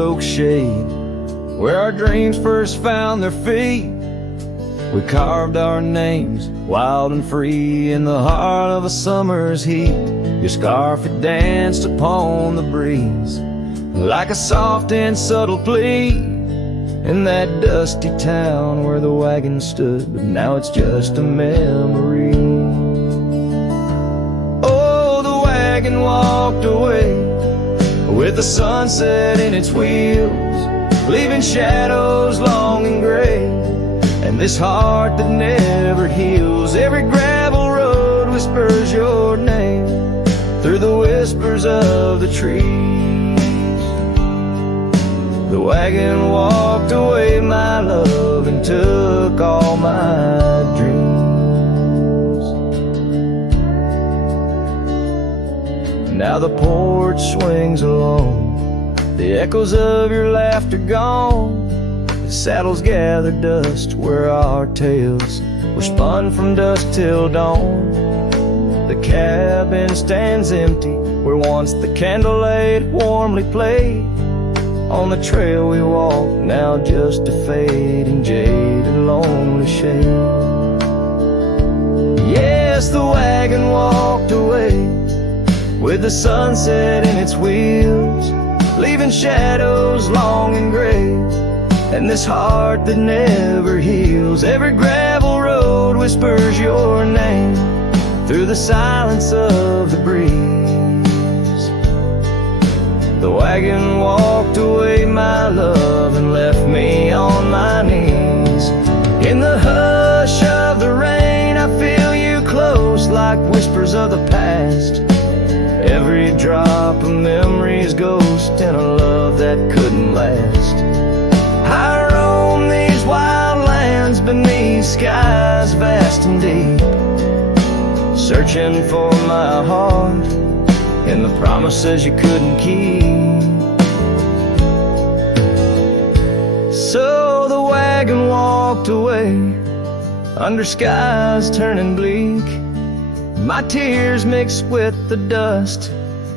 oak shade, where our dreams first found their feet. We carved our names, wild and free, in the heart of a summer's heat. Your scarf, it danced upon the breeze, like a soft and subtle plea, in that dusty town where the wagon stood, but now it's just a memory. Oh, the wagon walked away, with the sunset in its wheels, leaving shadows long and gray, and this heart that never heals. Every gravel road whispers your name through the whispers of the trees. The wagon walked away, my love, and took all my dreams. Now the porch swings alone, the echoes of your laughter gone. The saddles gather dust where our tales were spun from dusk till dawn. The cabin stands empty where once the candlelight warmly played. On the trail we walk, now just a fading jaded lonely shade. Yes, the wagon walked away, with the sunset in its wheels, leaving shadows long and gray, and this heart that never heals. Every gravel road whispers your name through the silence of the breeze. The wagon walked away, my love, and left me on my knees. In the hush of the rain, I feel you close, like whispers of the past. Every drop of memory's ghost in a love that couldn't last. I roam these wild lands beneath skies vast and deep, searching for my heart and the promises you couldn't keep. So the wagon walked away, under skies turning bleak. My tears mixed with the dust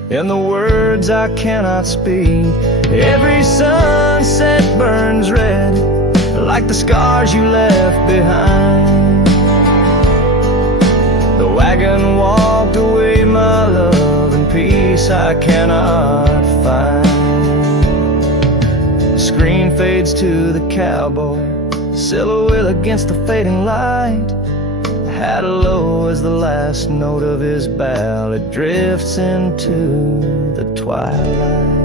and the words I cannot speak. Every sunset burns red, like the scars you left behind. The wagon walked away, my love, and peace I cannot find. The screen fades to the cowboy, silhouette against the fading light. Had low as the last note of his ballad drifts into the twilight.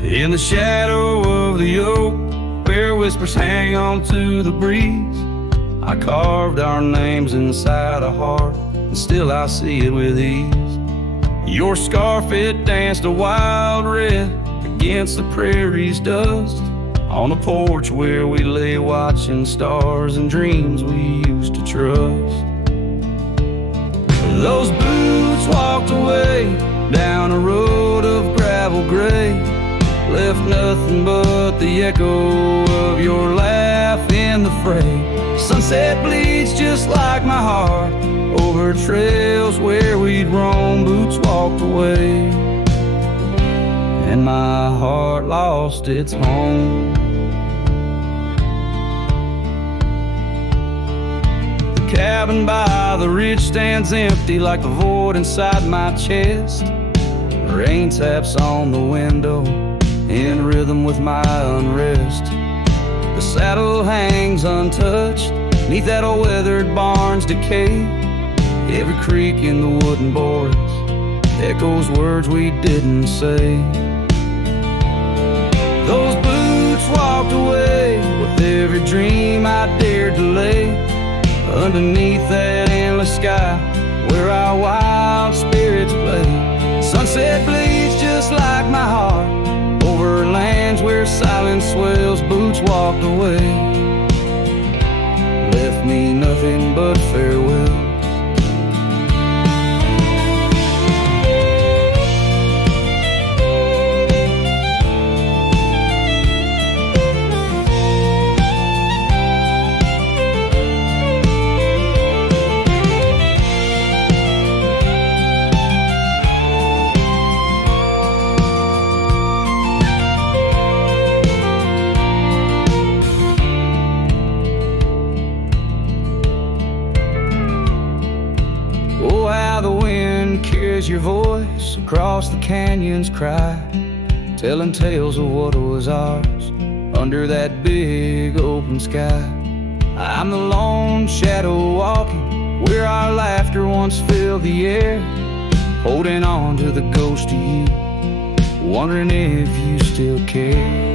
In the shadow of the oak, where whispers hang on to the breeze, I carved our names inside a heart, and still I see it with ease. Your scarf, it danced a wild red against the prairie's dust, on the porch where we lay watching stars and dreams we used to trust. Those boots walked away down a road of gravel gray, left nothing but the echo of your laugh in the fray. Sunset bleeds just like my heart over trails where we'd roam. Boots walked away, and my heart lost its home. The cabin by the ridge stands empty like the void inside my chest. Rain taps on the window in rhythm with my unrest. The saddle hangs untouched neath that old weathered barn's decay. Every creak in the wooden boards echoes words we didn't say. Those boots walked away with every dream I dared to lay underneath that endless sky where our wild spirits play. Sunset bleeds just like my heart over lands where silence swells. Boots walked away, left me nothing but farewell. hears your voice across the canyon's cry, telling tales of what was ours under that big open sky. I'm the lone shadow walking where our laughter once filled the air, holding on to the ghost of you, wondering if you still care.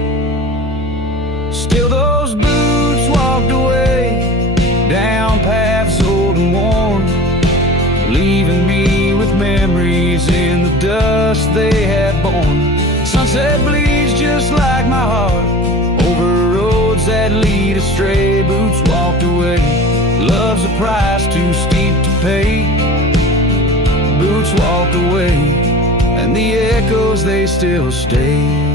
Still those boots walked away down paths old and worn, leaving me with memories in the dust they had borne. Sunset bleeds just like my heart over roads that lead astray. Boots walked away, love's a price too steep to pay. Boots walked away, and the echoes they still stay.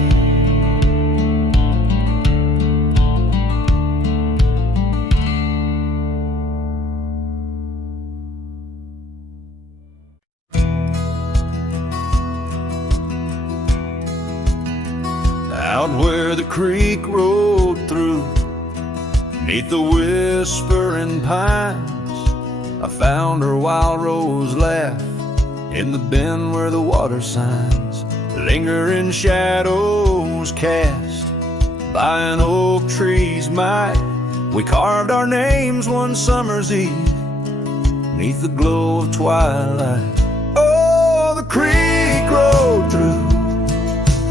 Out where the creek rolled through, 'neath the whispering pines, I found her wild rose laugh in the bend where the water signs lingering shadows cast by an oak tree's might. We carved our names one summer's eve 'neath the glow of twilight. Oh, the creek rolled through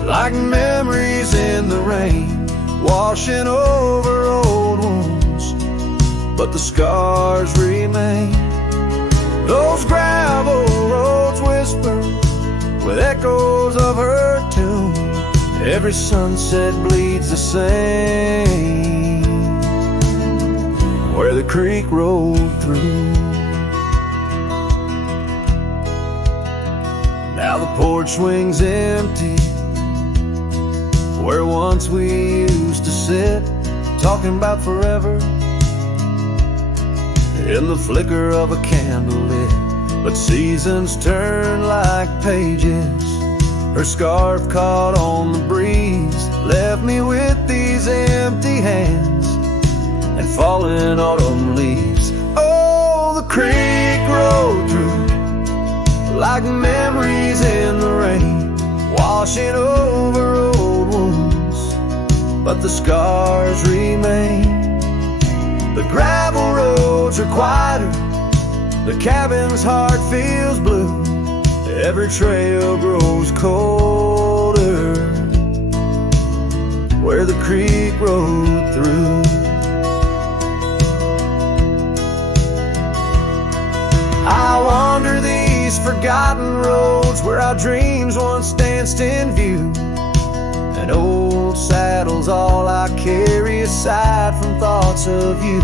like memories in the rain, washing over old wounds, but the scars remain. Those gravel roads whisper with echoes of her tune. Every sunset bleeds the same where the creek rolled through. Now the porch swings empty where once we used to sit, talking about forever in the flicker of a candle lit. But seasons turn like pages. Her scarf caught on the breeze left me with these empty hands and falling autumn leaves. Oh, the creek rolled through like memories in the rain, washing over old wounds, but the scars remain. The gravel roads are quieter, the cabin's heart feels blue. Every trail grows colder where the creek rolled through. I wander these forgotten roads where our dreams once danced in view. An old saddle's all I carry aside from thoughts of you.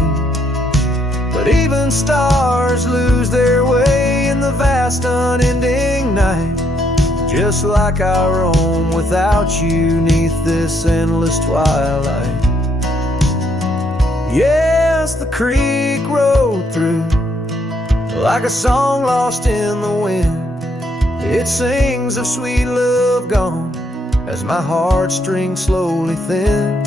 But even stars lose their way in the vast unending night, just like our own without you 'neath this endless twilight. Yes, the creek rolled through like a song lost in the wind. It sings of sweet love gone as my heartstrings slowly thin.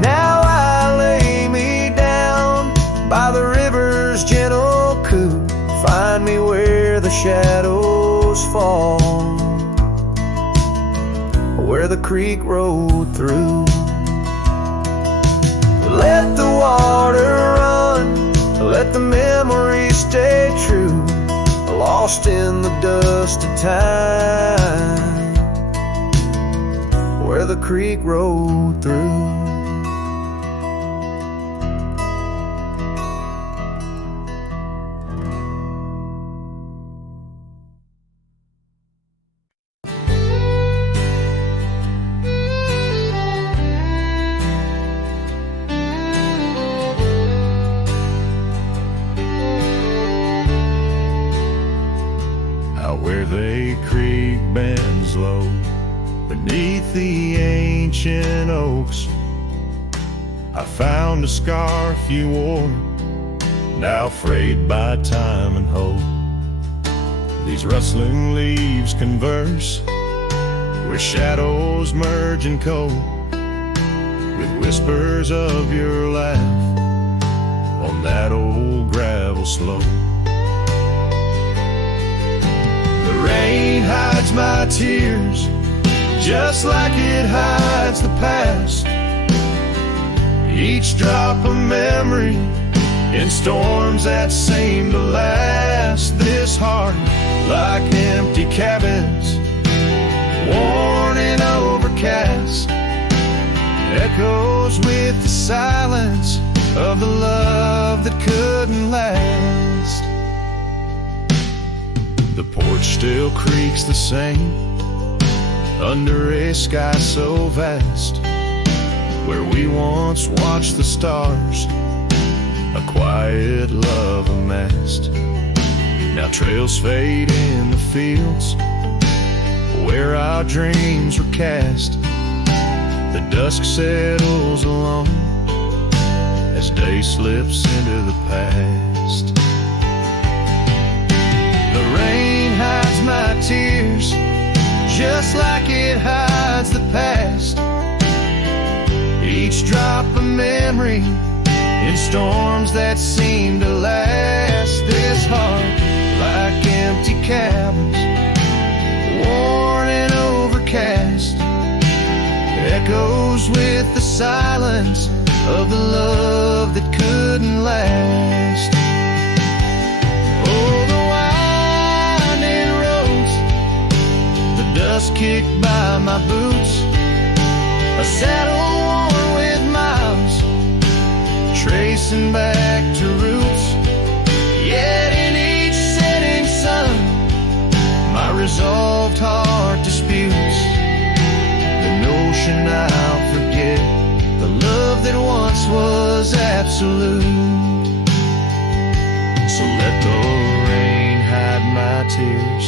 Now I lay me down by the river's gentle coo. Find me where the shadows fall, where the creek rolled through. Let the water run, let the memories stay true, lost in the dust of time, where the creek rolled through. Where the creek bends low beneath the ancient oaks, I found a scarf you wore, now frayed by time and hope. These rustling leaves converse where shadows merge and cope, with whispers of your laugh on that old gravel slope. The hides my tears, just like it hides the past. Each drop of memory in storms that seem to last. This heart, like empty cabins, worn and overcast, echoes with the silence of the love that couldn't last. The porch still creaks the same under a sky so vast, where we once watched the stars, a quiet love amassed. Now trails fade in the fields where our dreams were cast. The dusk settles alone as day slips into the past. The rain hides my tears, just like it hides the past. Each drop of memory in storms that seem to last. This heart, like empty cabins, worn and overcast, echoes with the silence of the love that couldn't last. Oh, the winding roads, the dust kicked by my boots, a saddle worn with miles, tracing back to roots. Yet in each setting sun, my resolved heart disputes the notion I'll forget the love that once was absolute. So let the rain hide my tears,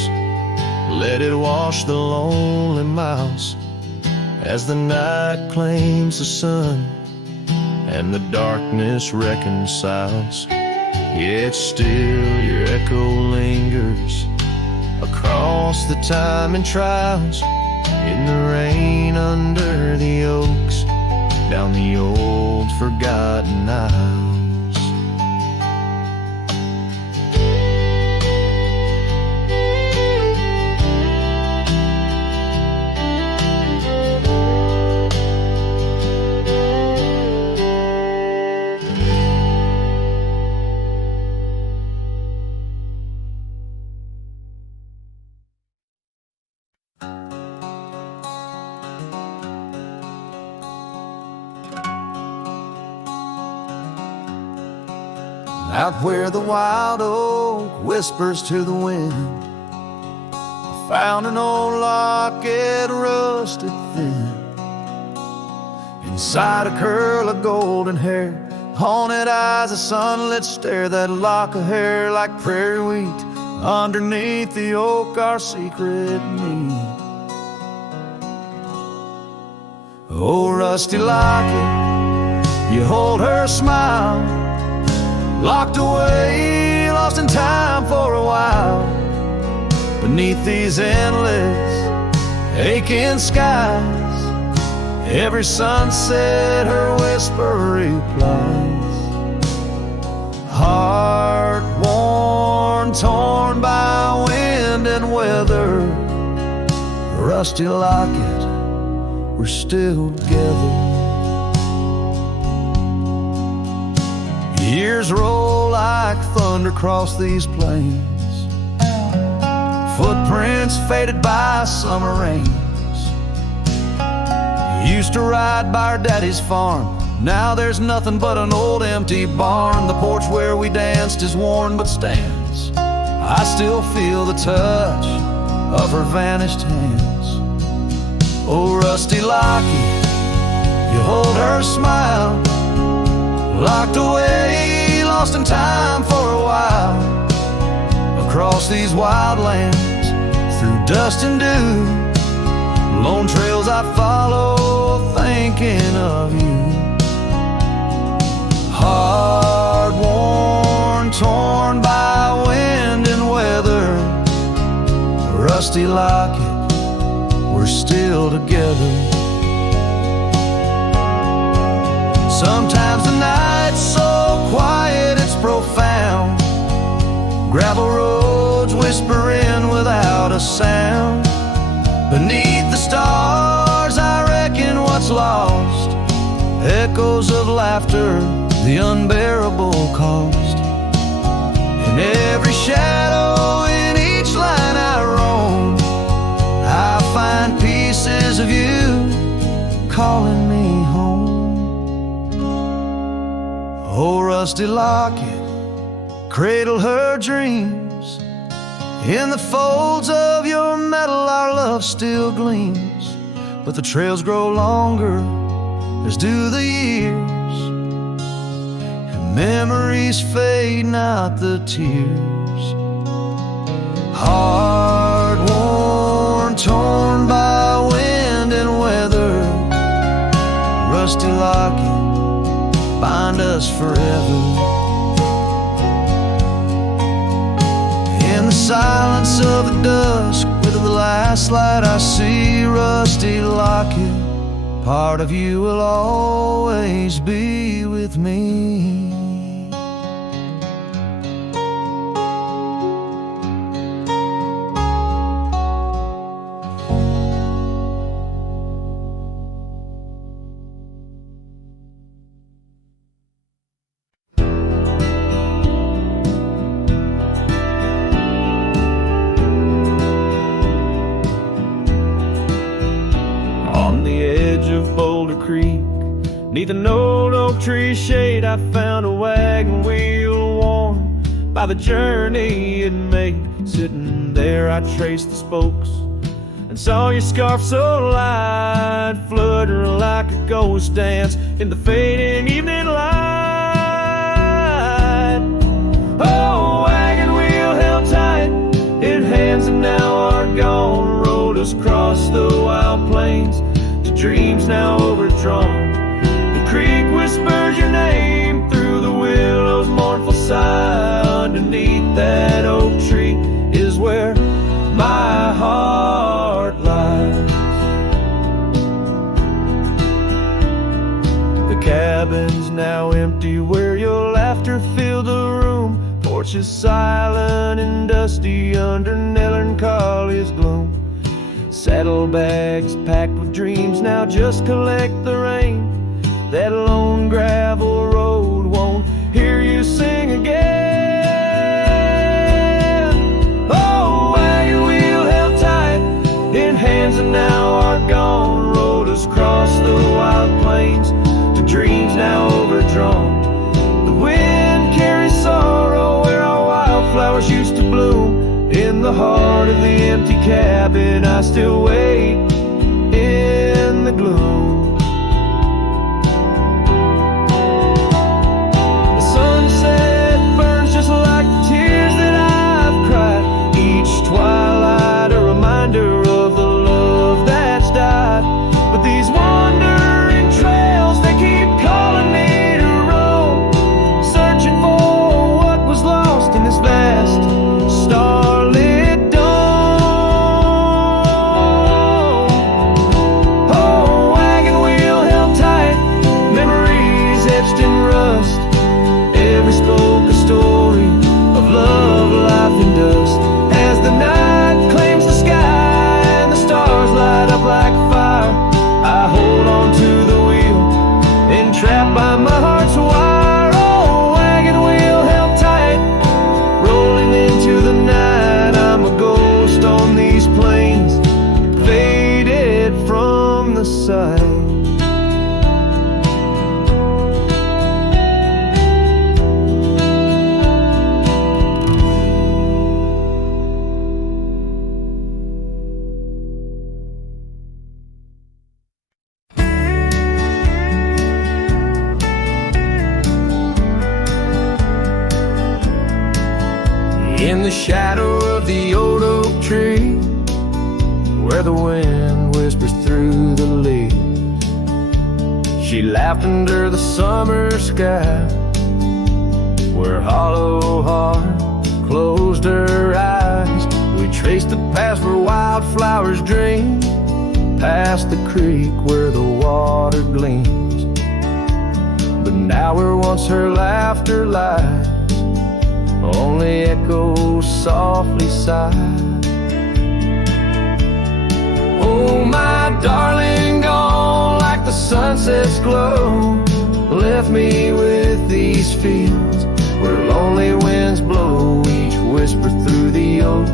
let it wash the lonely miles, as the night claims the sun and the darkness reconciles. Yet still your echo lingers across the time and trials, in the rain under the oaks, down the old forgotten aisles. Out where the wild oak whispers to the wind, I found an old locket rusted thin. Inside a curl of golden hair, haunted eyes, a sunlit stare, that lock of hair like prairie wheat. Underneath the oak, our secret need. Oh, rusty locket, you hold her smile, locked away, lost in time for a while. Beneath these endless, aching skies, every sunset her whisper replies. Heart worn, torn by wind and weather, rusty locket, we're still together. Years roll like thunder across these plains, footprints faded by summer rains. Used to ride by our daddy's farm, now there's nothing but an old empty barn. The porch where we danced is worn but stands, I still feel the touch of her vanished hands. Oh, rusty locket, you hold her smile, locked away, lost in time for a while. Across these wild lands, through dust and dew, lone trails I follow, thinking of you. Hard worn, torn by wind and weather, rusty locket, we're still together. Sometimes the night's so quiet it's profound, gravel roads whispering without a sound. Beneath the stars, I reckon what's lost, echoes of laughter, the unbearable cost. In every shadow, in each line I roam, I find pieces of you calling me home. Oh, rusty locket, cradle her dreams. In the folds of your metal our love still gleams, but the trails grow longer as do the years, and memories fade, not the tears. Hard worn, torn by wind and weather, rusty locket, bind us forever. In the silence of the dusk, with the last light I see, rusty locket, part of you will always be with me. Neath an old oak tree shade I found a wagon wheel worn by the journey it made. Sitting there I traced the spokes and saw your scarf so light, fluttering like a ghost dance in the fading evening light. Oh, wagon wheel held tight in hands that now are gone, rolled us across the wild plains to dreams now overdrawn. Creek whispers your name through the willow's mournful sigh. Underneath that oak tree is where my heart lies. The cabin's now empty where your laughter filled the room. Porch is silent and dusty under melancholy's gloom. Saddlebags packed with dreams now just collect the rain. That lone gravel road won't hear you sing again. Oh, wagon wheel held tight in hands that now are gone, rode us across the wild plains to dreams now overdrawn. The wind carries sorrow where our wildflowers used to bloom. In the heart of the empty cabin I still wait in the gloom. Twilight, a reminder of the love that's died. But these wandering trails, they keep calling me to roam, searching for what was lost in this vast starlit dome. Oh, wagon wheel held tight, memories etched in rust. Every spoke a story of love, life, and dust. As the night claims the sky and the stars light up like fire, I hold on to the wheel, entrapped by my heart's wire. Oh, wagon wheel held tight, rolling into the night. I'm a ghost on these plains, faded from the sight. In the shadow of the old oak tree, where the wind whispers through the leaves, she laughed under the summer sky, where hollow heart closed her eyes. We traced the path where wildflowers dream, past the creek where the water gleams. But now where once her laughter lies, only echoes softly sigh. Oh, my darling, gone like the sunset's glow, left me with these fields where lonely winds blow. Each whisper through the oak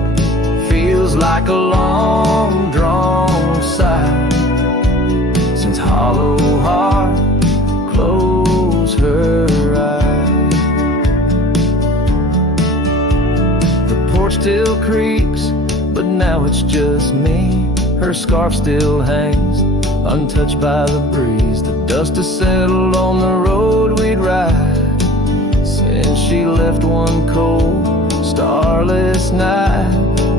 feels like a long drawn sigh, since hollow heart closed her eyes. The porch still creaks, but now it's just me. Her scarf still hangs, untouched by the breeze. The dust has settled on the road we'd ride since she left one cold, starless night.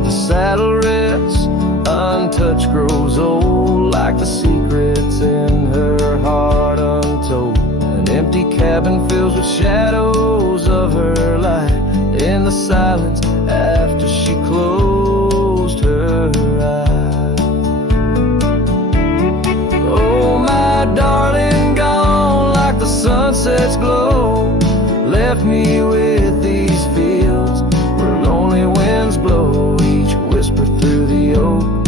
The saddle rests, untouched, grows old, like the secrets in her heart untold. An empty cabin fills with shadows of her light in the silence after she closed her eyes. Oh, my darling, gone like the sunset's glow, left me with these fields where lonely winds blow. Each whisper through the oak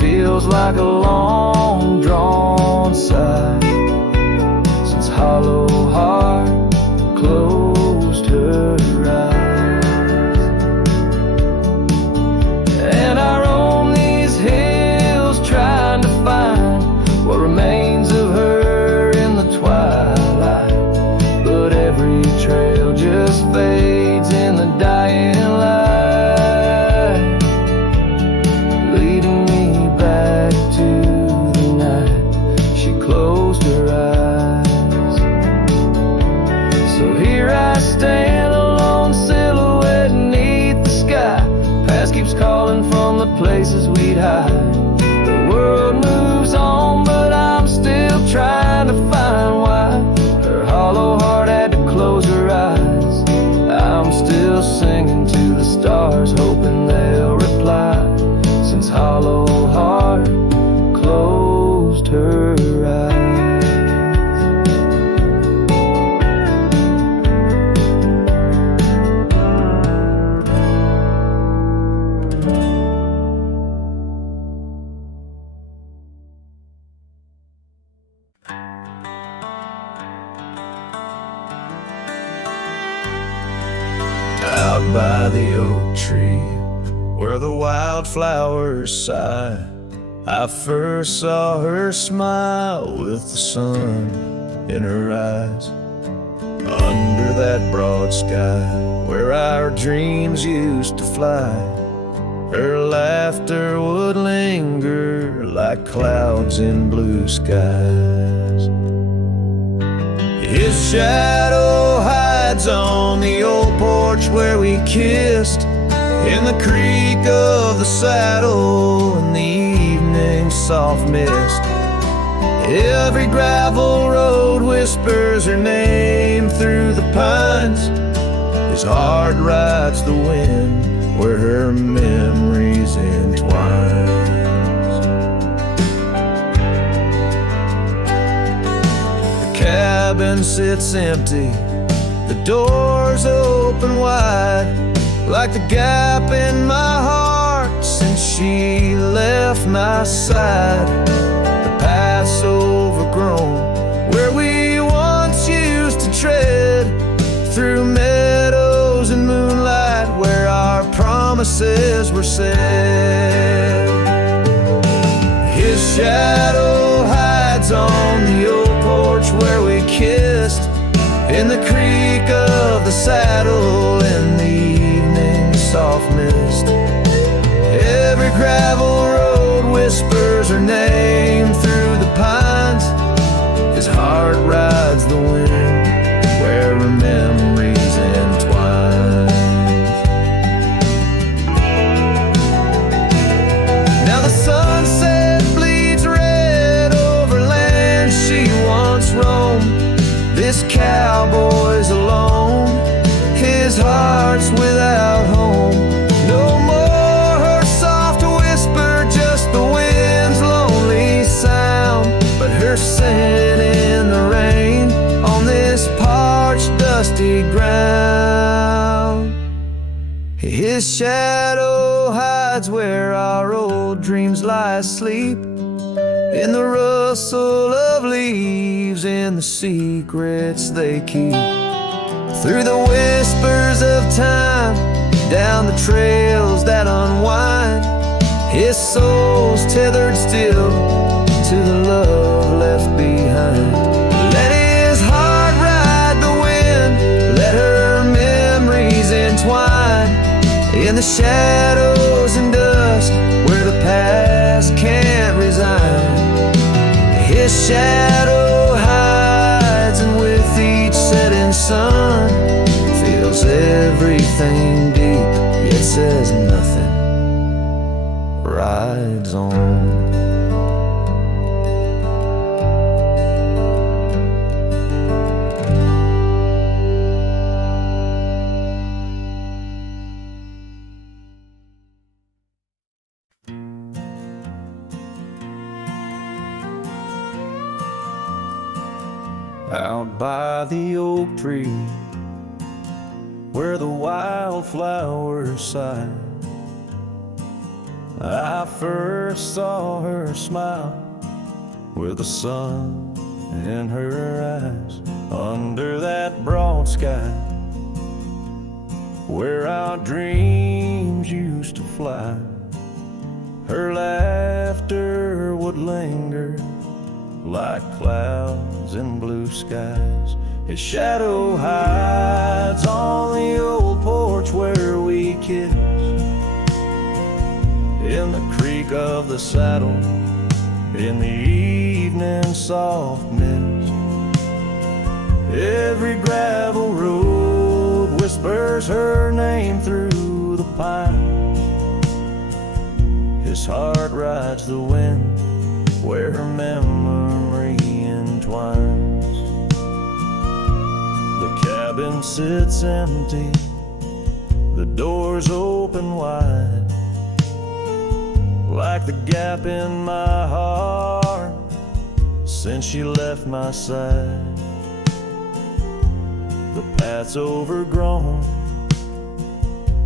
feels like a long drawn sigh, since hollow heart closed her eyes. And I roam these hills trying to find what remains of her in the twilight, but every trail just fades in the dying light, leading me back to the night she closed her eyes. So here I stand, a lone silhouette beneath the sky. Past keeps calling from the places we'd hide. The world moves on, but I'm still trying to find why her hollow heart had to close her eyes. I'm still singing to the stars, hoping they'll reply, since hollow heart closed her eyes. Out by the oak tree, where the wildflowers sigh, I first saw her smile with the sun in her eyes. Under that broad sky, where our dreams used to fly, her laughter would linger like clouds in blue skies. His shadow hides on the old porch where we kissed, in the creak of the saddle and the evening soft mist. Every gravel road whispers her name through the pines. His heart rides the wind where her memories entwine. Cabin sits empty, the doors open wide, like the gap in my heart since she left my side. The path's overgrown, where we once used to tread, through meadows and moonlight, where our promises were said. His shadow hides on the old porch where we kissed, in the creak of the saddle and the evening soft mist. Every gravel road whispers her name through the pines. His heart rides the wind where her memories entwine. Now the sunset bleeds red over land she once roamed. This cowboy's alone, his His shadow hides where our old dreams lie asleep, in the rustle of leaves, in the secrets they keep. Through the whispers of time, down the trails that unwind, his soul's tethered still to the love left behind. Let his heart ride the wind, let her memories entwine in the shadows and dust where the past can't resign. His shadow hides, and with each setting sun, feels everything deep, yet says nothing, rides on. Out by the oak tree, where the wildflowers sigh, I first saw her smile with the sun in her eyes. Under that broad sky, where our dreams used to fly, her laughter would linger like clouds in blue skies. His shadow hides on the old porch where we kissed, in the creak of the saddle, in the evening soft mist. Every gravel road whispers her name through the pines. His heart rides the wind where her memory entwines. The cabin sits empty, the doors open wide, like the gap in my heart since she left my side. The path's overgrown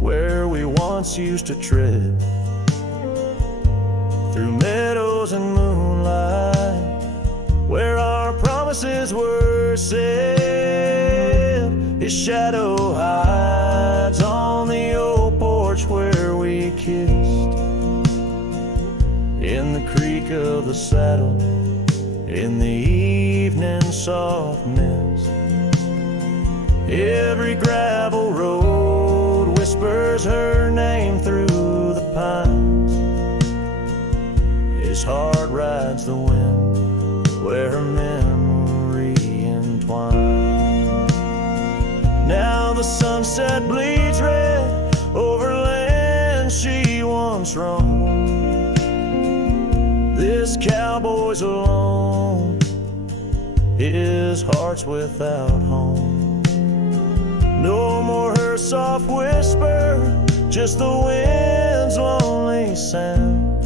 where we once used to tread, through meadows and moonlight, where our promises were said. His shadow hides on the old porch where we kissed, in the creak of the saddle, in the evening soft mist. Every gravel road whispers her name through the pines. His heart rides the wind where her memory entwines. Now the sunset bleeds red over land she once roamed. This cowboy's alone, his heart's without home. No more her soft whisper, just the wind's lonely sound,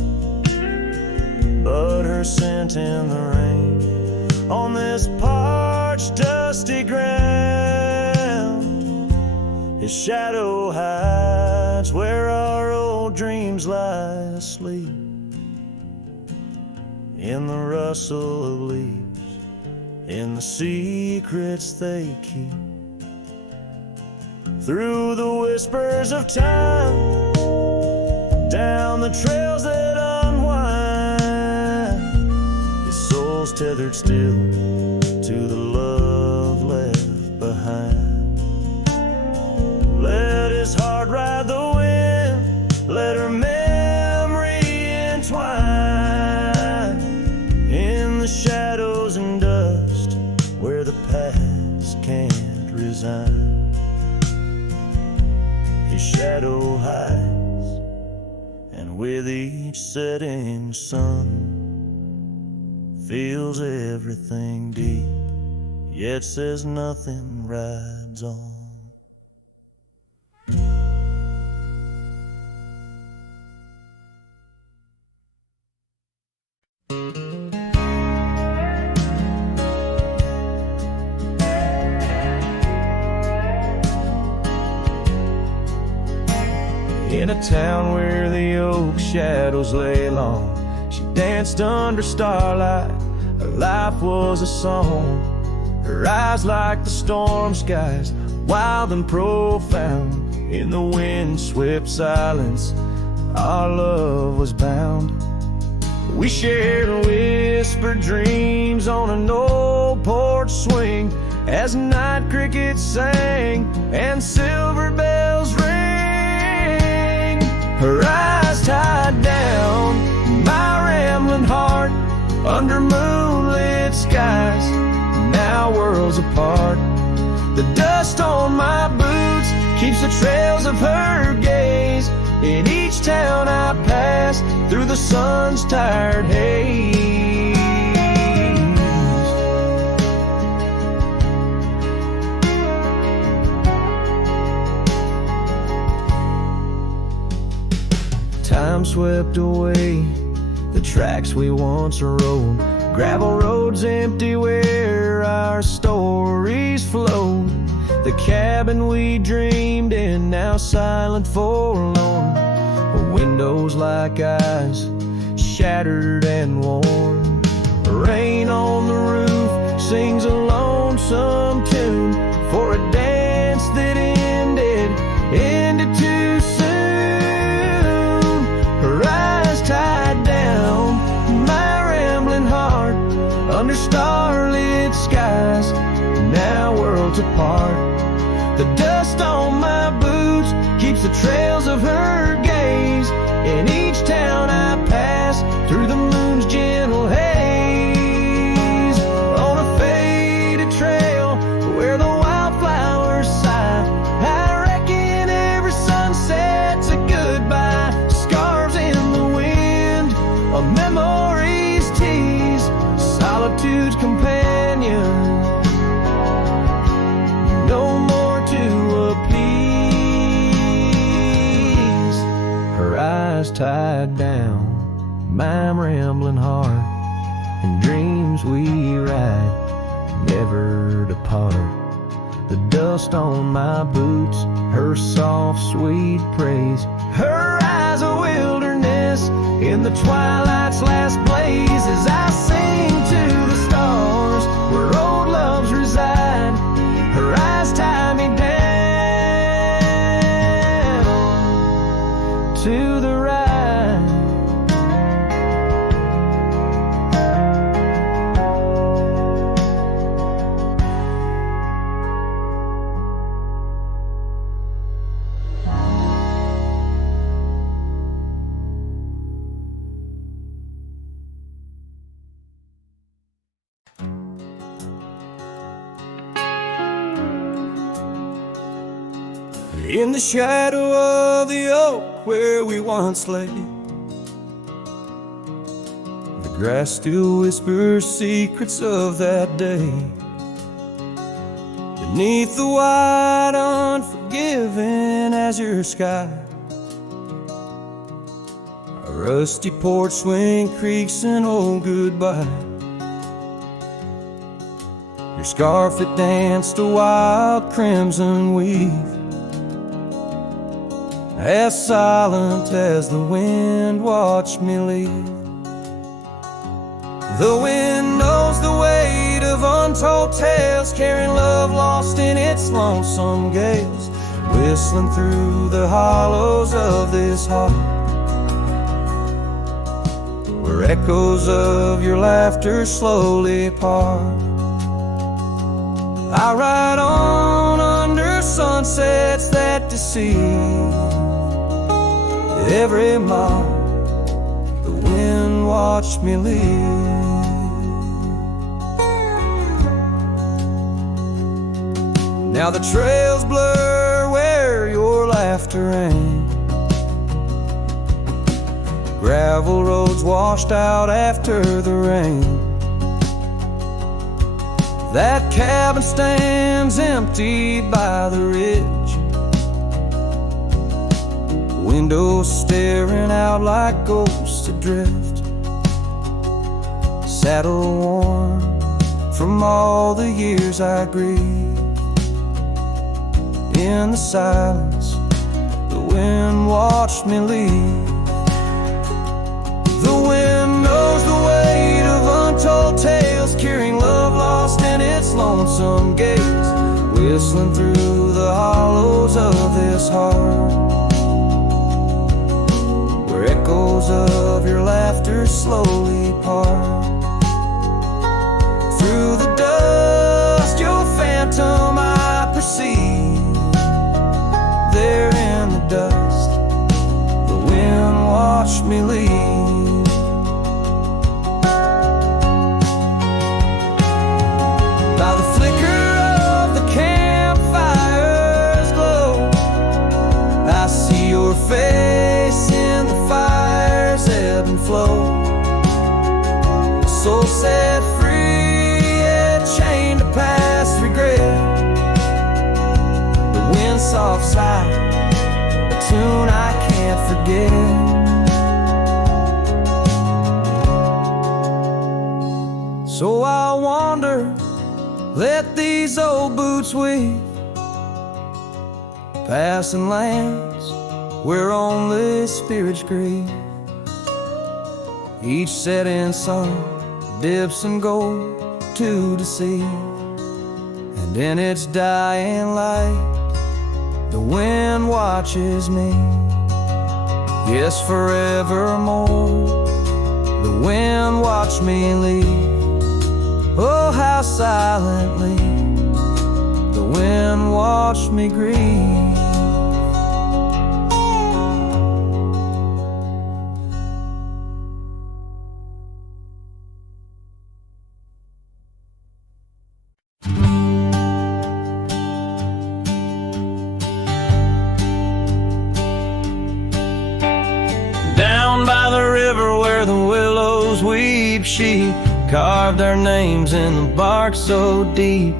but her scent in the rain on this parched, dusty ground. His shadow hides where our old dreams lie asleep, in the rustle of leaves, in the secrets they keep. Through the whispers of time, down the trails that unwind, his soul's tethered still to the love left behind. Let his heart ride the wind, let her memory entwine in the shadows and dust where the past can't resign. His shadow hides, and with each setting sun, feels everything deep, yet says nothing, rides on. In a town where the oak shadows lay long, she danced under starlight. Her life was a song. Her eyes like the storm skies, wild and profound. In the wind-swept silence, our love was bound. We shared whispered dreams on an old porch swing, as night crickets sang and silver bells ring. Her eyes tied down my rambling heart under moonlit skies, now worlds apart. The dust on my boots keeps the trails of her gaze in each town I pass through the sun's tired haze. Time swept away the tracks we once rode, gravel roads empty where our stories flowed. The cabin we dreamed in, now silent, forlorn. Windows like eyes, shattered and worn. Rain on the roof sings a lonesome tune for a dance that ended too soon. Her eyes tied down my rambling heart under starlit skies, now worlds apart. The dust on my boots keeps the trails of her gaze in each town I pass through the moon's gentle haze. On a faded trail where the wildflowers sigh, I reckon every sunset's a goodbye. Scarves in the wind, a memory's tease, solitude's companion. No more to appease. Her eyes tied down my rambling heart, and dreams we ride never depart. The dust on my boots, her soft sweet praise, her eyes a wilderness in the twilight's last blaze. As I sing to the stars where old loves reside, her eyes tie me down to the ride. In the shadow of the oak where we once lay, the grass still whispers secrets of that day. Beneath the wide, unforgiving azure sky, a rusty porch swing creaks an old goodbye. Your scarf it danced a wild crimson weave, as silent as the wind watched me leave. The wind knows the weight of untold tales, carrying love lost in its lonesome gales, whistling through the hollows of this heart, where echoes of your laughter slowly part. I ride on under sunsets that deceive. Every mile the wind watched me leave. Now the trails blur where your laughter rang, gravel roads washed out after the rain. That cabin stands empty by the ridge, windows staring out like ghosts adrift, saddle worn from all the years I grieved. In the silence, the wind watched me leave. The wind knows the weight of untold tales, carrying love lost in its lonesome gaze, whistling through the hollows of this heart, where echoes of your laughter slowly part. Through the dust, your phantom I perceive. There in the dust, the wind watched me leave. By the flicker of the campfire's glow, I see your face in the fire's ebb and flow. A soul set free, yet chained to past regret. The wind's soft sigh, a tune I can't forget. So I wander, let these old boots weave, passing lands where only spirits grieve. Each setting sun dips in gold to deceive, and in its dying light the wind watches me. Yes, forevermore the wind watched me leave. Oh, how silently the wind watched me grieve. Down by the river where the willows weep, she carved our names in the bark so deep.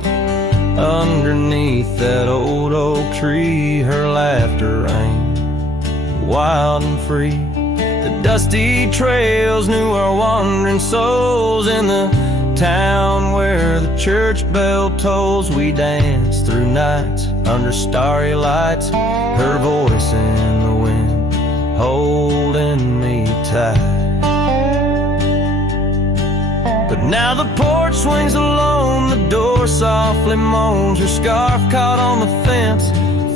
Underneath that old oak tree, her laughter rang wild and free. The dusty trails knew our wandering souls. In the town where the church bell tolls, we danced through nights under starry lights, her voice in the wind holding me tight. But now the porch swings alone, the door softly moans, her scarf caught on the fence,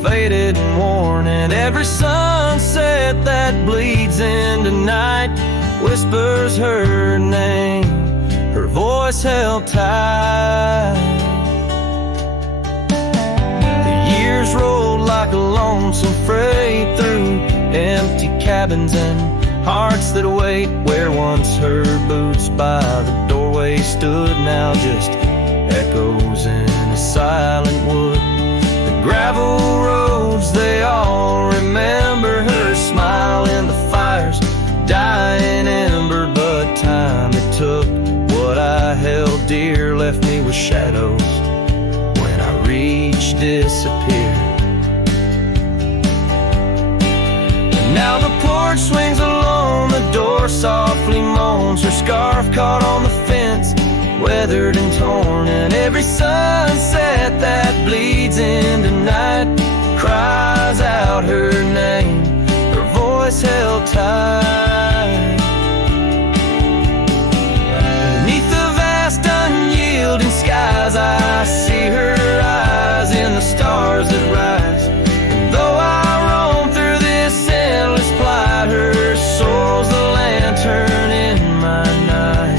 faded and worn, and every sunset that bleeds into night whispers her name, her voice held tight. The years rolled like a lonesome freight through empty cabins and hearts that wait, where once her boots by the doorway stood, now just echoes in a silent wood. The gravel roads, they all remember her smile in the fire's dying ember. But time it took, what I held dear left me with shadows. When I reached disappear. Now the porch swings alone, the door softly moans, her scarf caught on the fence, weathered and torn, and every sunset that bleeds into night cries out her name, her voice held tight. Beneath the vast unyielding skies, I see her eyes in the stars that rise, and though I her soul's the lantern in my night.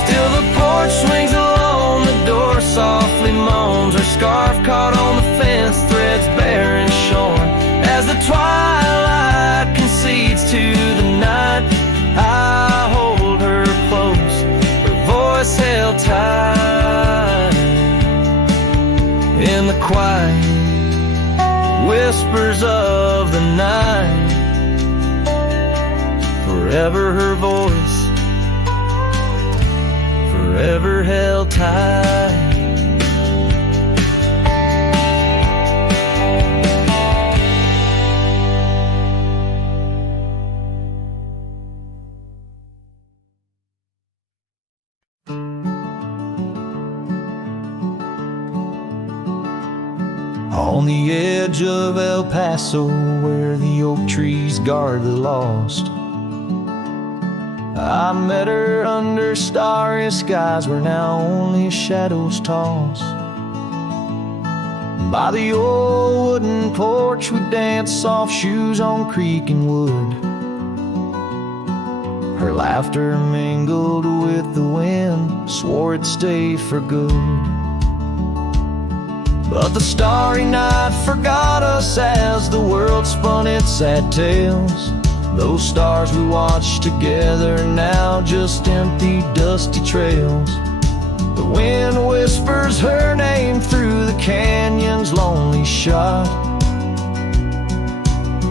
Still the porch swings alone, the door softly moans, her scarf caught on the fence, threads bare and shorn. As the twilight concedes to the night, I hold her close, her voice held tight. In the quiet whispers of the night, forever her voice, forever held tight. On the edge of El Paso, where the oak trees guard the lost, I met her under starry skies where now only shadows toss. By the old wooden porch we danced soft shoes on creek and wood. Her laughter mingled with the wind, swore it'd stay for good. But the starry night forgot us as the world spun its sad tales. Those stars we watched together now just empty, dusty trails. The wind whispers her name through the canyon's lonely shot.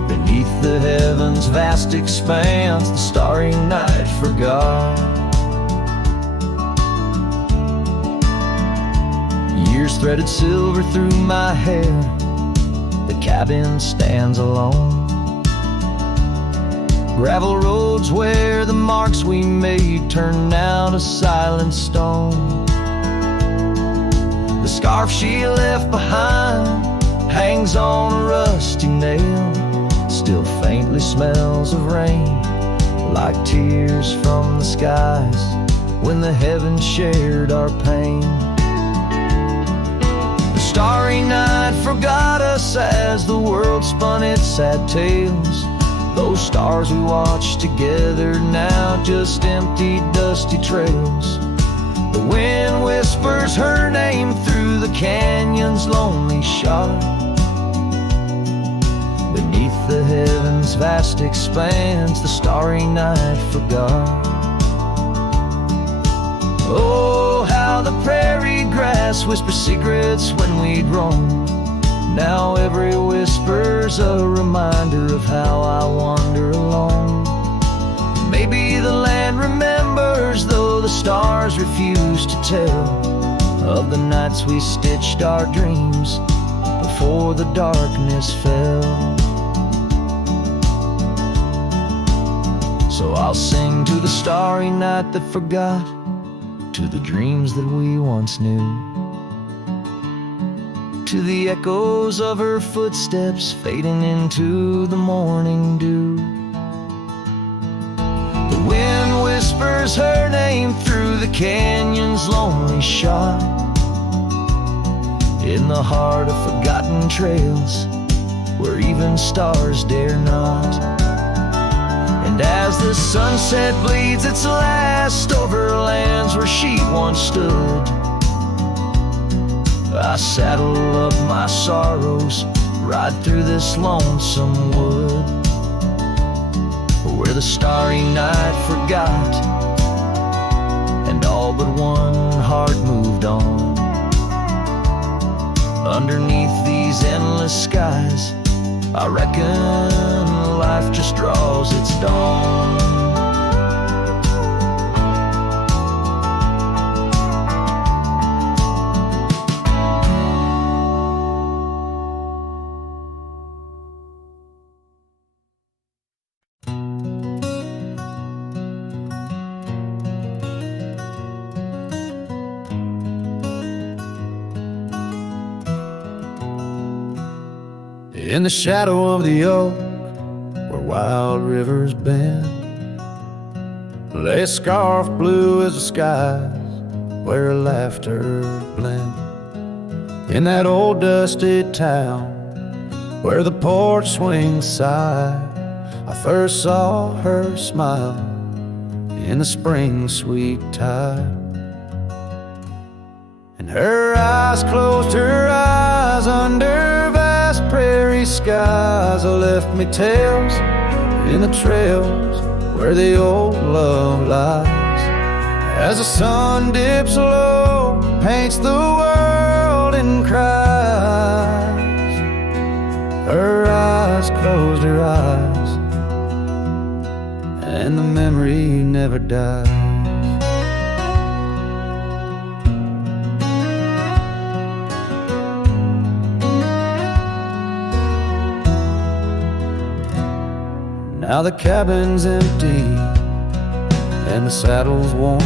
Beneath the heavens' vast expanse, the starry night forgot. Years threaded silver through my hair. The cabin stands alone. Gravel roads where the marks we made turn now to silent stone. The scarf she left behind hangs on a rusty nail. Still faintly smells of rain, like tears from the skies when the heavens shared our pain. The starry night forgot us as the world spun its sad tales. Those stars we watched together now just empty, dusty trails. The wind whispers her name through the canyon's lonely shot. Beneath the heavens' vast expanse, the starry night forgot. Oh, how the prairie grass whispers secrets when we'd roam. Now every whisper's a reminder of how I wander alone. Maybe the land remembers, though the stars refuse to tell, of the nights we stitched our dreams before the darkness fell. So I'll sing to the starry night that forgot, to the dreams that we once knew, to the echoes of her footsteps fading into the morning dew. The wind whispers her name through the canyon's lonely shot. In the heart of forgotten trails, where even stars dare not. And as the sunset bleeds its last over lands where she once stood, I saddle up my sorrows, ride through this lonesome wood, where the starry night forgot, and all but one heart moved on. Underneath these endless skies, I reckon life just draws its dawn. In the shadow of the oak, where wild rivers bend, lay a scarf blue as the skies, where laughter blend. In that old dusty town, where the porch swings sigh, I first saw her smile in the spring sweet tide. And her eyes closed her eyes under vast prairie skies. Left me tales in the trails where the old love lies. As the sun dips low, paints the world in cries. Her eyes closed her eyes, and the memory never dies. Now the cabin's empty and the saddle's worn,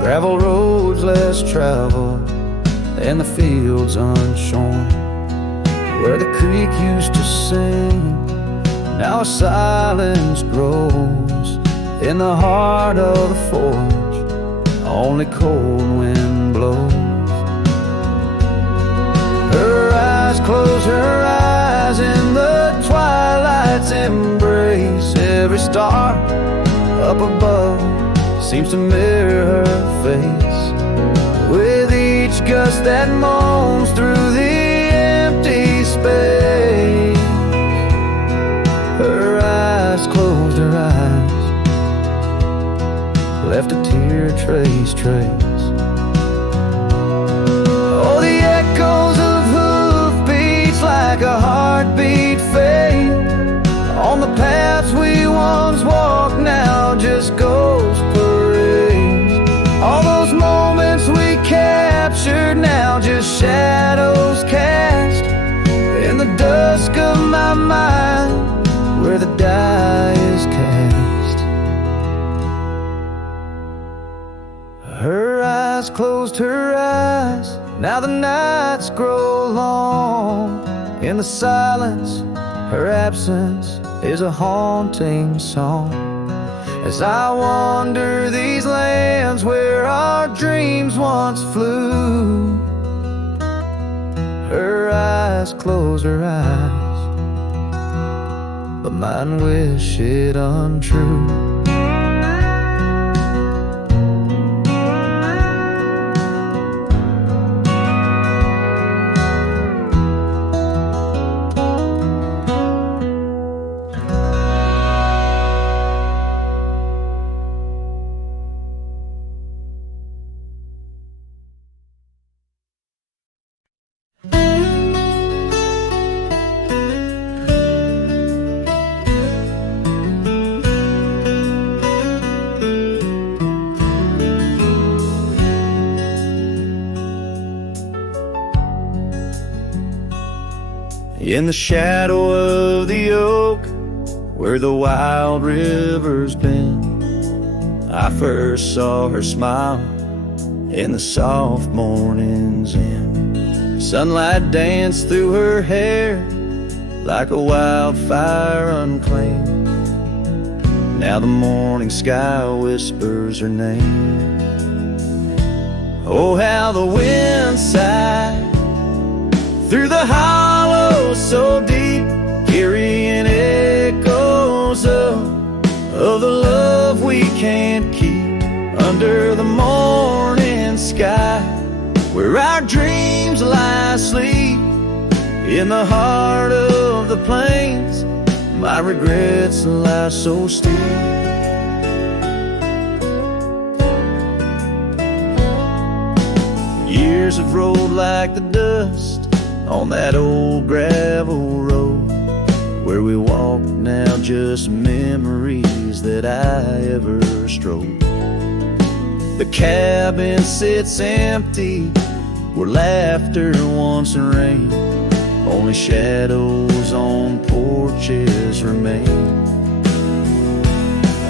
gravel roads less traveled and the fields unshorn. where the creek used to sing. Now silence grows in the heart of the forge, only cold wind blows. Her eyes close, her eyes in the twilight's embrace. Every star up above seems to mirror her face, with each gust that moans through the empty space. Her eyes closed, her eyes left a tear trace. Oh, the echoes of hoofbeats like a heartbeat fade on the paths we once walked, now just ghost parades. All those moments we captured, now just shadows cast in the dusk of my mind, where the die is cast. Her eyes closed, her eyes, now the nights grow long. In the silence, her absence is a haunting song. As I wander these lands where our dreams once flew, her eyes closed, her eyes, but mine wish it untrue. In the shadow of the oak, where the wild river's been, I first saw her smile in the soft morning's end. Sunlight danced through her hair like a wildfire unclaimed. Now the morning sky whispers her name. Oh, how the wind sighed through the hollow so deep, carrying echoes of the love we can't keep. Under the morning sky, where our dreams lie asleep, in the heart of the plains, my regrets lie so steep. Years have rolled like the dust on that old gravel road, where we walk now just memories that I ever strode. The cabin sits empty where laughter once reigned, only shadows on porches remain.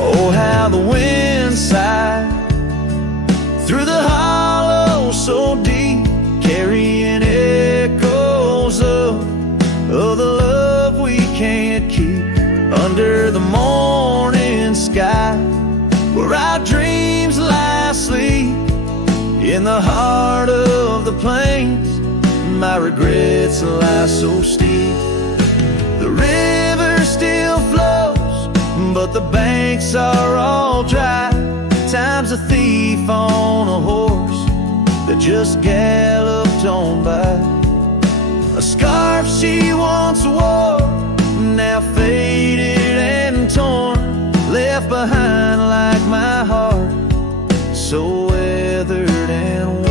Oh, how the wind sighed through the hollow so deep, carrying echoes of the love we can't keep. Under the morning sky, where our dreams lie asleep, in the heart of the plains, my regrets lie so steep. The river still flows, but the banks are all dry. Time's a thief on a horse that just galloped on by. A scarf she once wore, now faded and torn, left behind like my heart, so weathered and worn.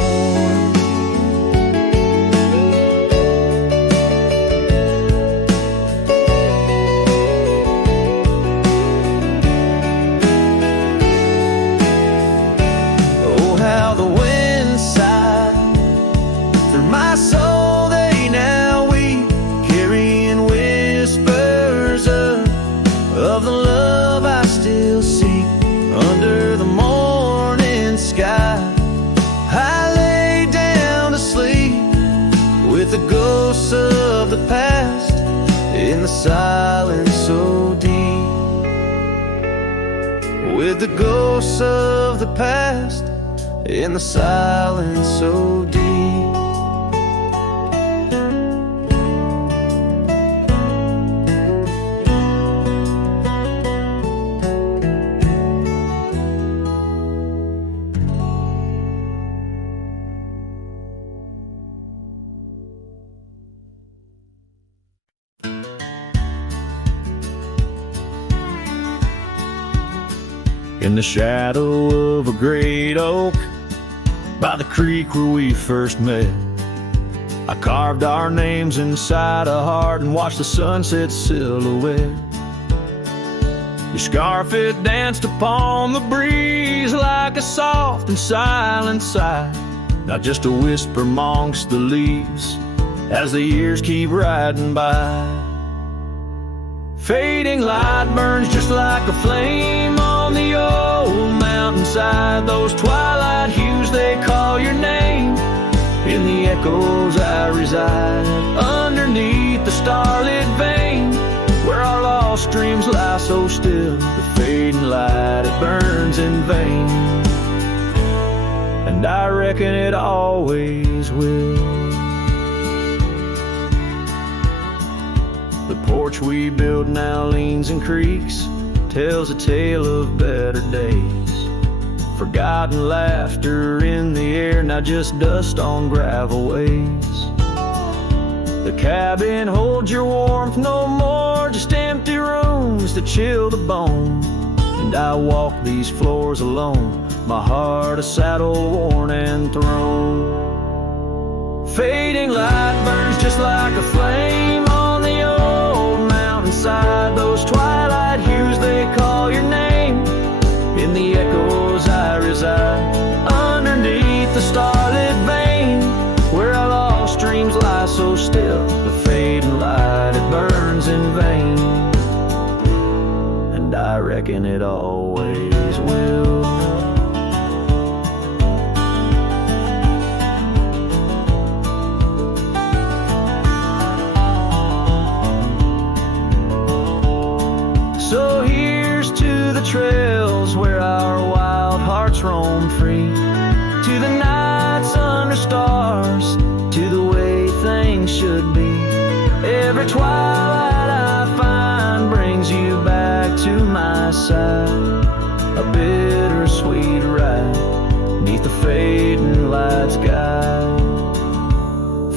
Oh, how the wind sighed through my soul, they now weep, carrying whispers of the love I still seek. Under the morning sky, ghosts of the past in the silence so deep. With the ghosts of the past in the silence so deep. In the shadow of a great oak by the creek where we first met, I carved our names inside a heart and watched the sunset silhouette. Your scarf, it danced upon the breeze like a soft and silent sigh, not just a whisper amongst the leaves as the years keep riding by. Fading light burns just like a flame on the old mountainside. Those twilight hues, they call your name. In the echoes I reside, underneath the starlit vein, where our lost dreams lie so still. The fading light, it burns in vain, and I reckon it always will. The porch we built now leans and creaks, tells a tale of better days. Forgotten laughter in the air, not just dust on gravel ways. The cabin holds your warmth no more, just empty rooms to chill the bone. And I walk these floors alone, my heart a saddle worn and thrown. Fading light burns just like a flame on the old mountainside. Those twilight hues, they call your name. In the echoes I reside, underneath the starlit vein, where our lost dreams lie so still. The fading light, it burns in vain, and I reckon it always will. So here's to the trails where our wild hearts roam free, to the nights under stars, to the way things should be. Every twilight I find brings you back to my side, a bittersweet ride neath the fading light sky.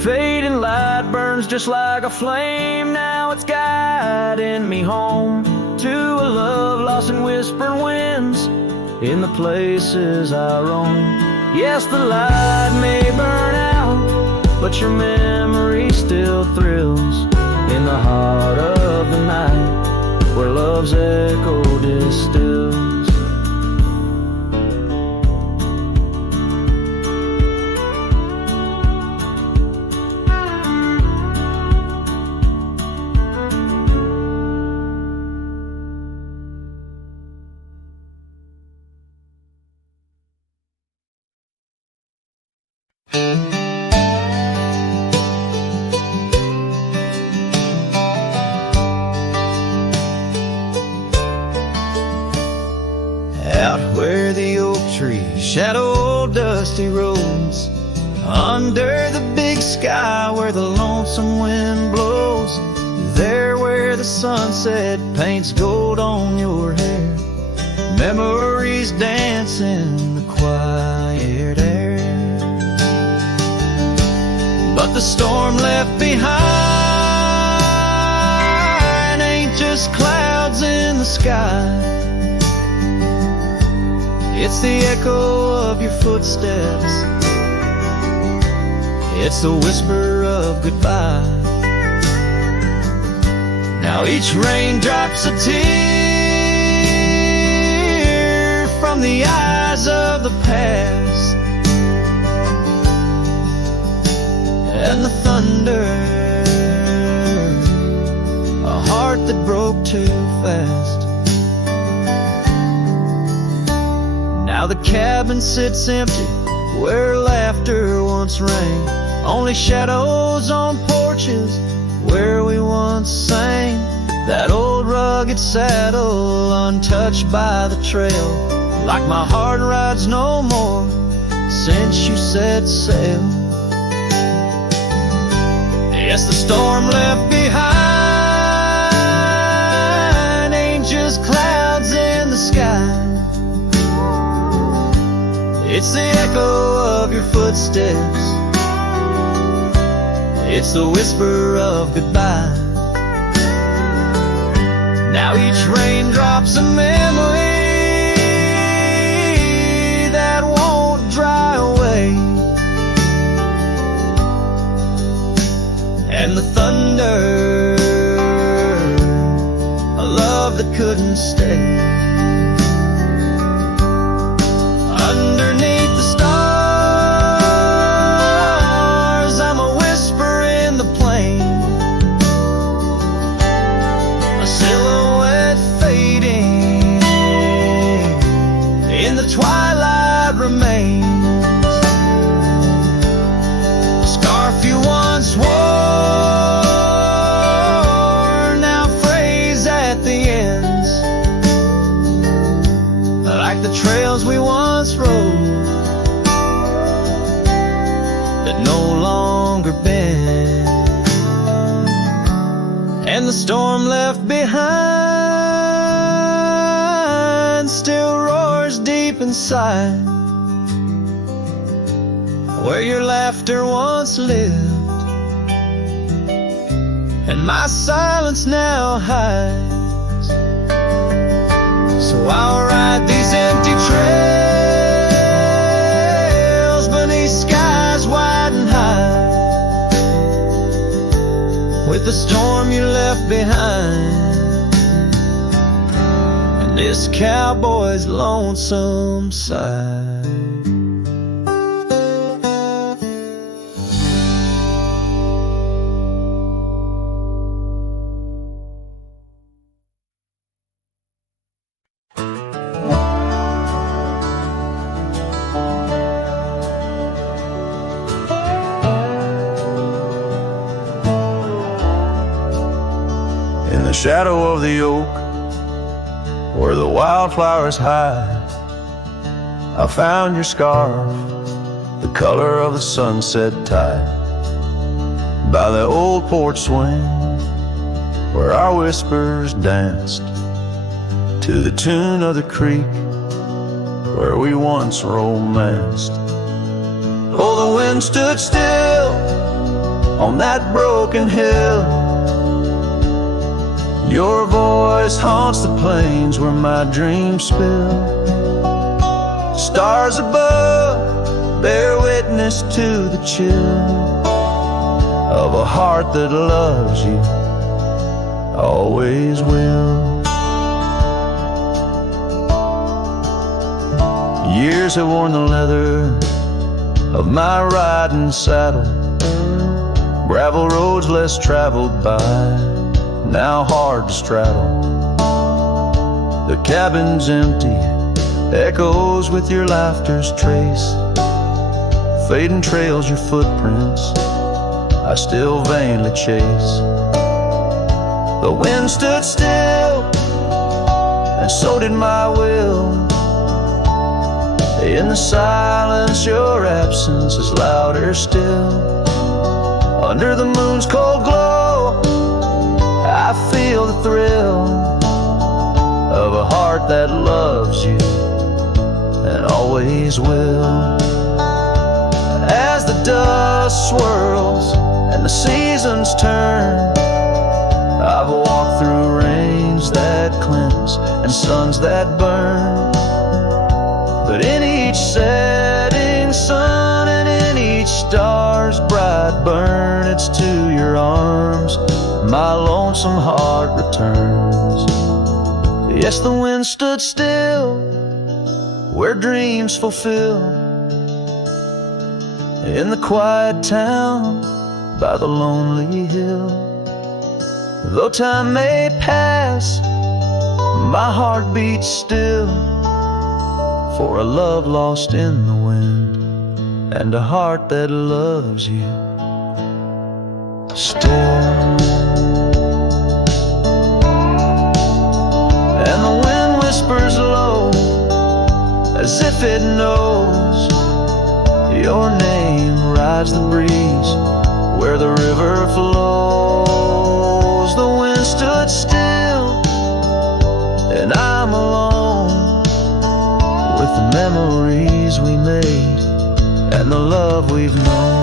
Fading light burns just like a flame, now it's guiding me home to a love lost in whispered winds in the places I roam. Yes, the light may burn out, but your memory still thrills in the heart of the night, where love's echo distills. Out where the oak trees shadow dusty roads, under the big sky where the lonesome wind blows, there where the sunset paints gold on your hair, memories dance in the quiet air. But the storm left behind ain't just clouds in the sky, it's the echo of your footsteps, it's the whisper of goodbye. Now each raindrop's a tear from the eyes of the past, and the thunder, a heart that broke too fast. Now the cabin sits empty where laughter once rang, only shadows on porches where we once sang. That old rugged saddle untouched by the trail, like my heart rides no more since you set sail. Yes, the storm left behind ain't just clouds in the sky. It's the echo of your footsteps, it's the whisper of goodbye. Now each raindrop's a memory that won't dry away, and the thunder, a love that couldn't stay. Underneath the stars, I'm a whisper in the plain, a silhouette fading in the twilight remains. A scarf you once wore now frays at the ends, like the trails we once rode that no longer bend. And the storm left behind still roars deep inside, where your laughter once lived and my silence now hides. So I'll ride these empty trails beneath skies wide and high, with the storm you left behind and this cowboy's lonesome side. In the shadow of the oak, where the wildflowers hide, I found your scarf, the color of the sunset tide, by the old porch swing, where our whispers danced to the tune of the creek, where we once romanced. Oh, the wind stood still on that broken hill. Your voice haunts the plains where my dreams spill. Stars above bear witness to the chill of a heart that loves you, always will. Years have worn the leather of my riding saddle, gravel roads less traveled by, now hard to straddle. The cabin's empty, echoes with your laughter's trace, fading trails your footprints I still vainly chase. The wind stood still, and so did my will. In the silence your absence is louder still. Under the moon's cold glow I feel the thrill of a heart that loves you and always will. As the dust swirls and the seasons turn, I've walked through rains that cleanse and suns that burn, but in each setting sun and in each star's bright burn, it's to your arms my lonesome heart returns. Yes, the wind stood still where dreams fulfill, in the quiet town by the lonely hill. Though time may pass, my heart beats still, for a love lost in the wind and a heart that loves you still. And the wind whispers low, as if it knows your name rides the breeze where the river flows. The wind stood still, and I'm alone with the memories we made and the love we've known.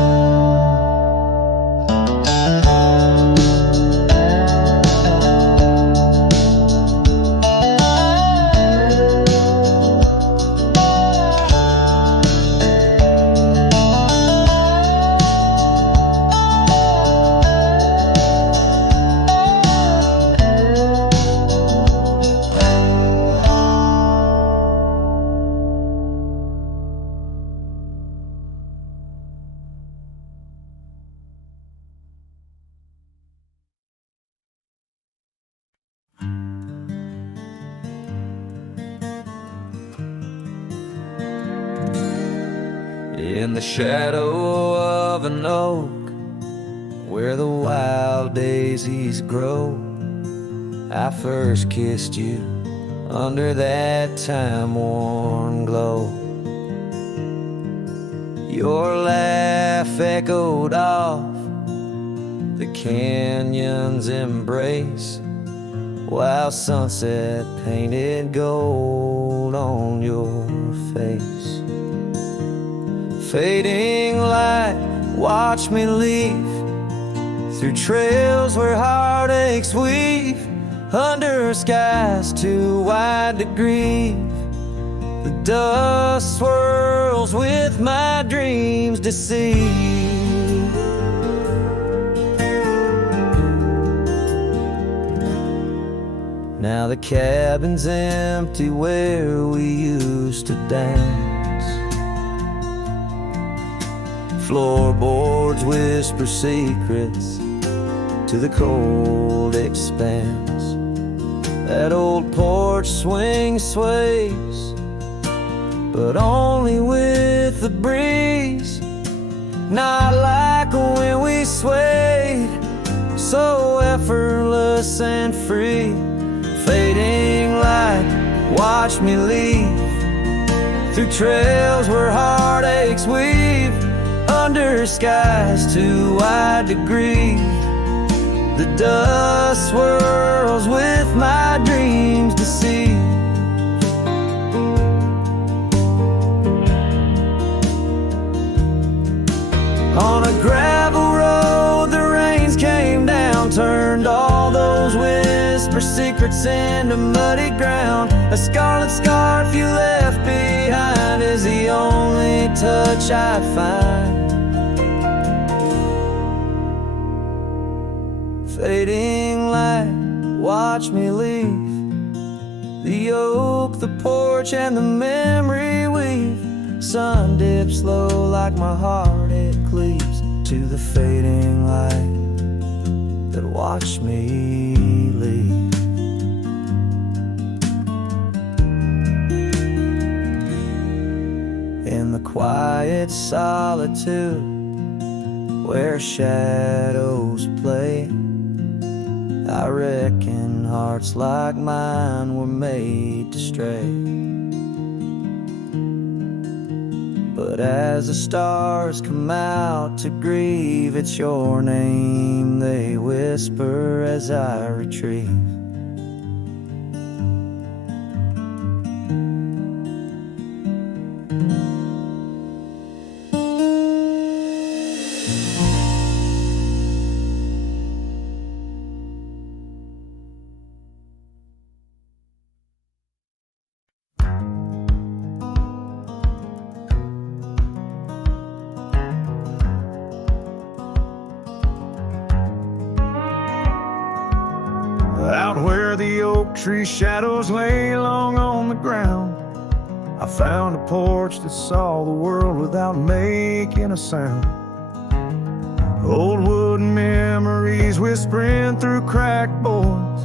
In the shadow of an oak, where the wild daisies grow, I first kissed you under that time-worn glow. Your laugh echoed off the canyon's embrace, while sunset painted gold on your face. Fading light, watch me leave through trails where heartaches weave, under skies too wide to grieve. The dust swirls with my dreams deceived. Now the cabin's empty where we used to dance. Floorboards whisper secrets to the cold expanse. That old porch swing sways, but only with the breeze. Not like when we swayed, so effortless and free. Fading light, watch me leave through trails where heartaches weave, under skies too wide to grieve. The dust swirls with my dreams deceived. On a gravel road the rains came down, turned all those whisper secrets into muddy ground. A scarlet scarf you left behind is the only touch I find. Fading light, watch me leave the oak, the porch, and the memory weave. Sun dips low like my heart, it cleaves to the fading light that watched me leave. In the quiet solitude where shadows play, I reckon hearts like mine were made to stray. But as the stars come out to grieve, it's your name they whisper as I retrieve. Out where the oak tree shadows lay long on the ground, I found a porch that saw the world without making a sound. Old wooden memories whispering through cracked boards.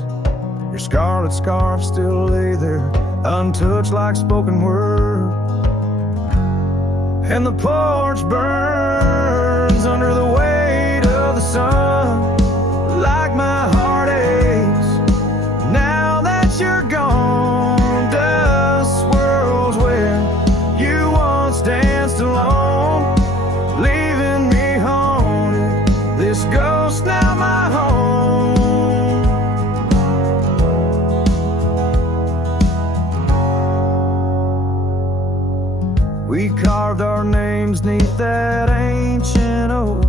Your scarlet scarf still lay there, untouched like spoken word. And the porch burns under the weight of the sun. that ancient oak.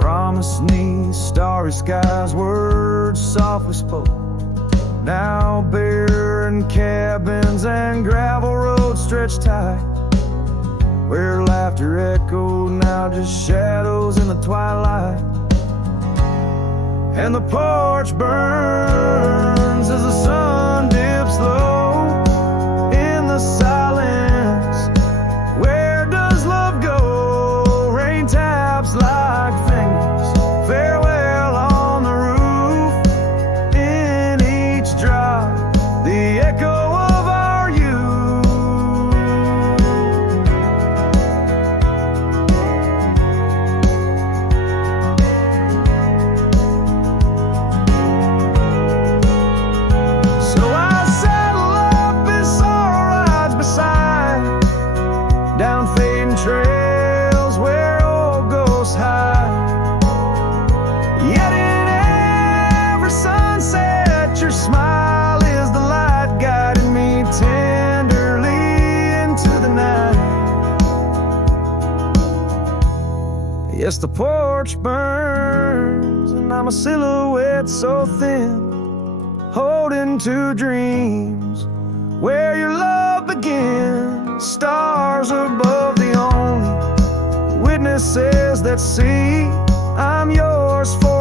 Promised me starry skies, words softly spoke. Now barren cabins and gravel roads stretch tight, where laughter echoed, now just shadows in the twilight. And the porch burns as the sun dips low in the silence. Where does love go? Rain taps like fingers, farewell on the roof. In each drop, the echo of our youth. So I saddle up as sorrow rides beside, down fading trails where old ghosts hide. Yet in every sunset, your smile is the light guiding me tenderly into the night. Yes, the porch burns, and I'm a silhouette so thin, holding to dreams where your love begins. Stars above, the only witnesses that see I'm yours for